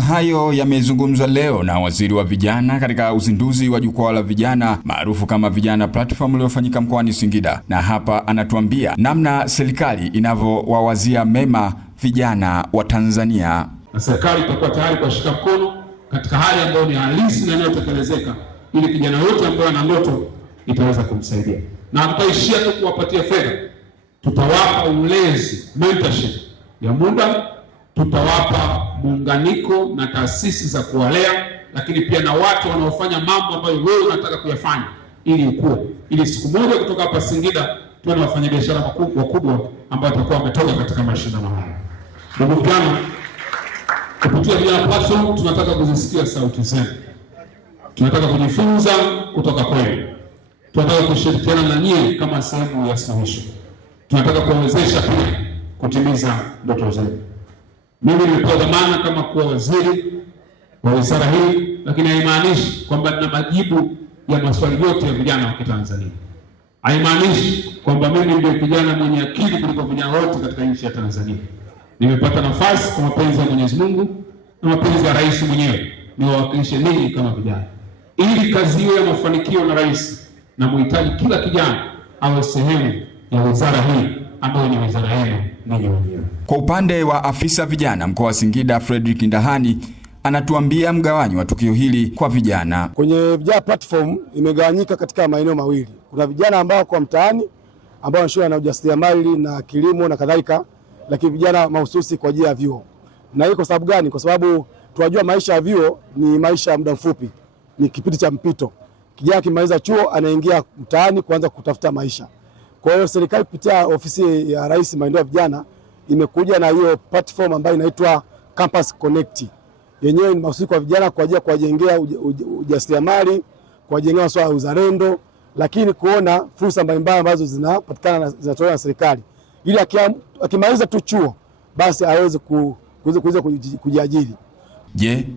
Hayo yamezungumzwa leo na waziri wa vijana katika uzinduzi wa jukwaa la vijana maarufu kama Vijana Platform uliofanyika mkoani Singida, na hapa anatuambia namna serikali inavyowawazia mema vijana wa Tanzania. Na serikali itakuwa tayari kuwashika mkono katika hali ambayo ni halisi na inayotekelezeka, ili kijana yote ambaye ana ndoto itaweza kumsaidia. Na tutaishia tu kuwapatia fedha, tutawapa ulezi, mentorship ya muda, tutawapa muunganiko na taasisi za kuwalea, lakini pia na watu wanaofanya mambo ambayo wewe unataka kuyafanya ili ukue, ili siku moja kutoka hapa Singida tuwe na wafanyabiashara wakubwa ambao watakuwa wametoka katika mashindano haya. Ndugu vijana, kupitia Vijana Platform tunataka kuzisikia sauti zenu. Tunataka kujifunza kutoka kwenu. Tunataka kushirikiana na nyinyi kama sehemu ya suluhisho. Tunataka kuwezesha pia kutimiza ndoto zenu. Mimi nimepewa dhamana kama kuwa waziri wa wizara hii, lakini haimaanishi kwamba nina majibu ya maswali yote ya vijana wa Kitanzania. Haimaanishi kwamba mimi ndio kijana mwenye akili kuliko vijana wote katika nchi ya Tanzania. Nimepata nafasi kwa mapenzi ya Mwenyezi Mungu na mapenzi ya rais mwenyewe niwawakilishe ninyi kama vijana. Ili kazi hiyo ya mafanikio na rais, na muhitaji kila kijana awe sehemu ya wizara hii ambayo ni wizara yenu ninyi wenyewe. Kwa upande wa afisa vijana mkoa wa Singida Frederick Ndahani anatuambia mgawanyo wa tukio hili kwa vijana. Kwenye Vijana Platform imegawanyika katika maeneo mawili. Kuna vijana ambao kwa mtaani ambao wanashughulika na ujasiriamali na kilimo na kadhalika, lakini vijana mahususi kwa ajili ya vyuo. Na hii kwa sababu gani? Kwa sababu tunajua maisha ya vyuo ni maisha ya muda mfupi, ni kipindi cha mpito. Kijana akimaliza chuo anaingia mtaani kuanza kutafuta maisha. Kwa hiyo serikali kupitia ofisi ya Rais maendeleo ya vijana imekuja na hiyo platform ambayo inaitwa Campus Connect. Yenyewe ni mahususi kwa vijana kwa ajili ya kuwajengea ujasiriamali, kuwajengea masuala ya uzalendo, lakini kuona fursa mbalimbali ambazo zinapatikana zinatolewa na serikali. Ili akimaliza tu chuo basi aweze kuweza kujiajiri. Je,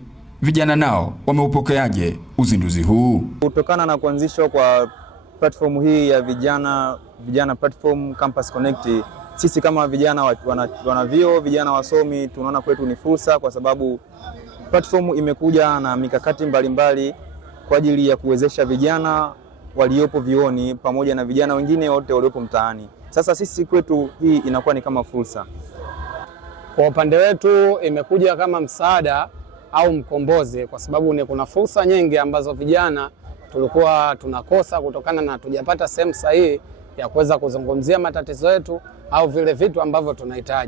vijana nao wameupokeaje uzinduzi huu? Kutokana na kuanzishwa kwa platform hii ya Vijana Platform Campus Connect, sisi kama vijana wanavyuo, vijana wasomi, tunaona kwetu ni fursa, kwa sababu platform imekuja na mikakati mbalimbali kwa ajili ya kuwezesha vijana waliopo vyuoni pamoja na vijana wengine wote waliopo mtaani. Sasa sisi kwetu hii inakuwa ni kama fursa. Kwa upande wetu imekuja kama msaada au mkombozi, kwa sababu kuna fursa nyingi ambazo vijana tulikuwa tunakosa kutokana na hatujapata sehemu sahihi ya kuweza kuzungumzia matatizo yetu au vile vitu ambavyo tunahitaji.